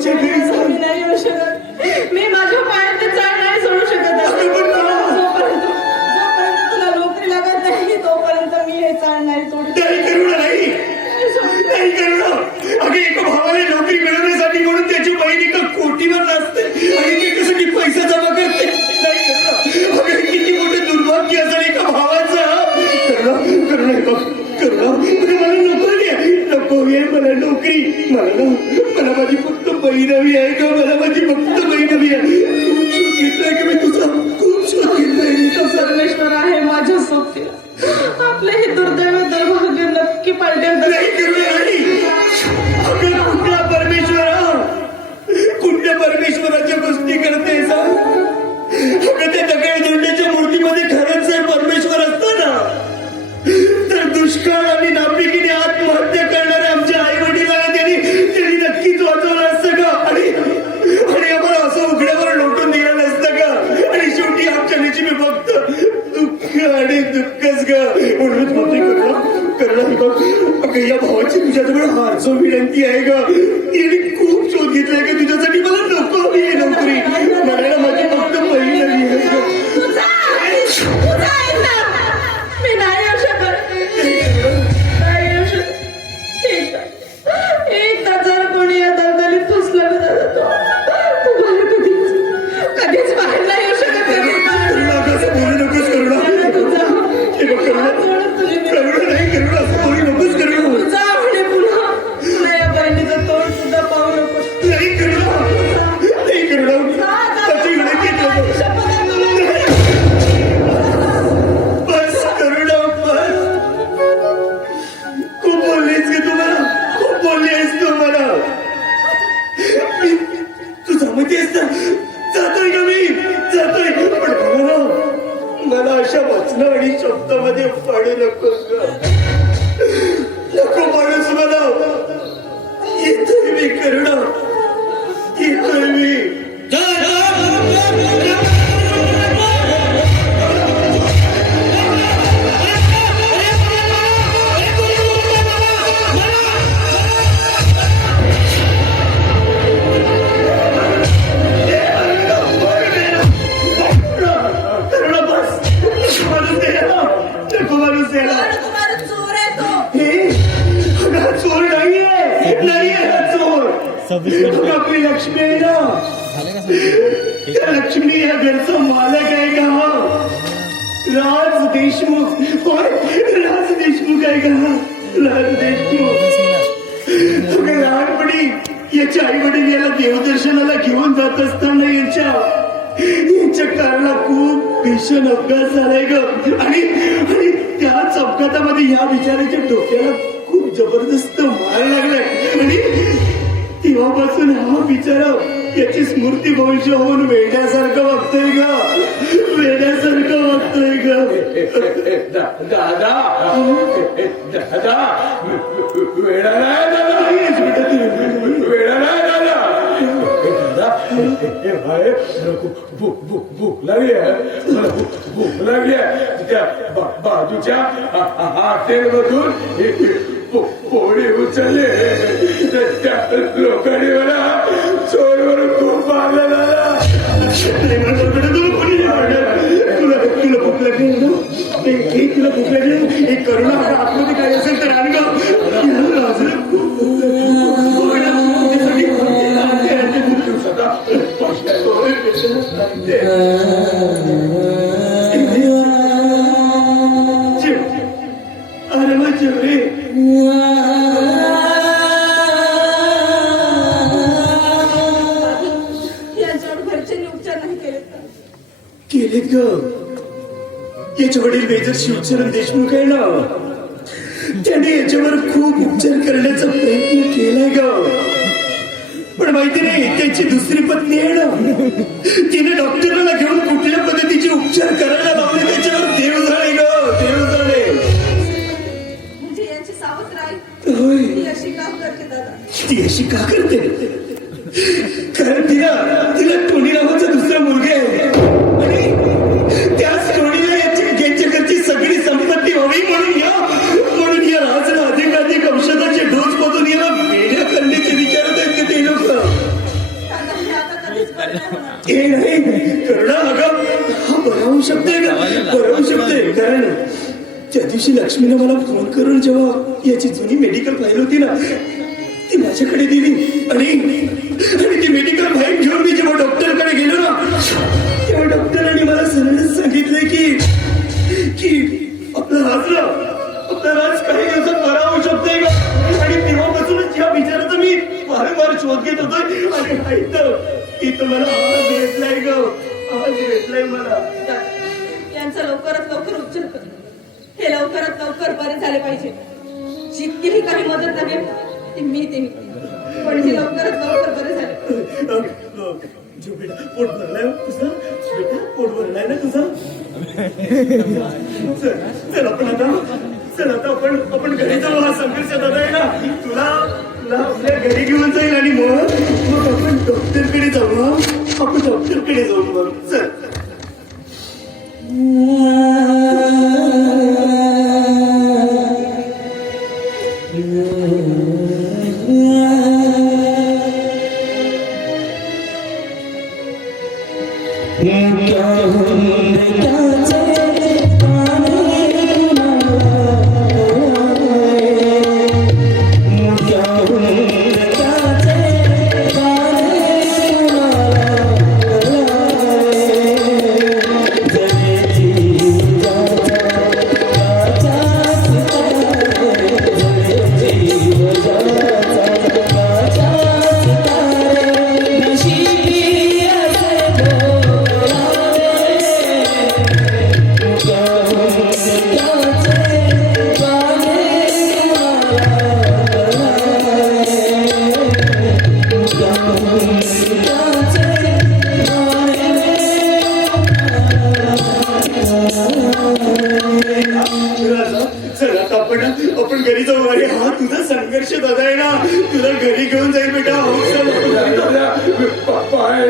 Don't? या भावाची तुझ्याजवळ हारचो विनंती आहे ग तिने खूप शोध घेतलाय का तुझ्यासाठी मला नको हवी नोकरी. मला पाडू नकोस आपली लक्ष्मी आहे ना. त्या लक्ष्मी या घरचा मालक आहे का? राज देशमुख. होय राज देशमुख आहे का? राज देशमुख. अगं लहानपणी याच्या आई वडील याला देवदर्शनाला घेऊन जात असताना यांच्या यांच्या कारला खूप भीषण अपघात झालाय ग. आणि आणि त्याच अपघातामध्ये या बिचाराच्या डोक्याला खूप जबरदस्त मार लागलाय. आणि तेव्हापासून हा बिचारा याची स्मृती भविष्य होऊन वेड्यासारखं वागतोय ग. वेड्यासारखं वागतोय ग. दादा दादा वेळा नाही दादा. वेळा नाही हे भूक लागली आहे. मला भूक लागली आहे. त्या बाजूच्या हॉटेलमधून पोळी उचलली त्या- त्या लोकांनी मला चोरवर खूप मारलं केलेत ग. याचे वडील मेजर शिवचरण देशमुख आहे ना. त्याने याच्यावर खूप उपचार करण्याचा प्रयत्न केलाय ग. पण माहिती नाही त्याची दुसरी पत्नी आहे ना. तिने डॉक्टरांना घेऊन कुठल्या पद्धतीचे उपचार करायला लावले ती अशी का करते कारण तिला तिला टोनी नावाचा दुसरा मुलगा आहे. आणि त्याच टोनीला याची सगळी संपत्ती हवी म्हणून या म्हणून या राजला अधिकाधिक औषधाचे डोस मधून याला वेगळ्या करण्याचे विचारत आहेत ते लोक. हे नाही होणार. करुणा अगं हा बरावू होऊ शकतोय का? बरावू होऊ शकतोय कारण त्या दिवशी लक्ष्मीने मला फोन करून जेव्हा याची जुनी मेडिकल फाईल होती ना ती माझ्याकडे दिली आणि आणि ती मेडिकल फाईल घेऊन मी जेव्हा डॉक्टरकडे गेलो ना तेव्हा डॉक्टरांनी मला सरळच सांगितलंय की की आपला राज आपला राज काही दिवसात बरा होऊ शकतोय का? आणि तेव्हापासूनच या विचाराचा मी वारंवार शोध घेत होतोय. आणि हा की तुम्हाला आवाज भेटलाय ग. आवाज भेटलाय मला. यांचा लवकरात लवकर उपचार कर. हे लवकरात लवकर बरे झाले पाहिजे. जितकीही काही मदत लागेल ती मी देईन पण लवकरात लवकर बरे झाले. जो बेटा पोट भरलाय ना तुझा बेटा पोट भरलाय ना तुझा चल चल आपण आता चल आता आपण आपण घरी जाऊ. हा संघर्ष दादा आहे ना तुला तुला आपल्या घरी घेऊन जाईल आणि मग मग आपण डॉक्टरकडे जाऊ. आपण डॉक्टरकडे जाऊ मग चल आदर्श दादा आहे ना तुला घरी घेऊन जाईल बेटा. हो, पाय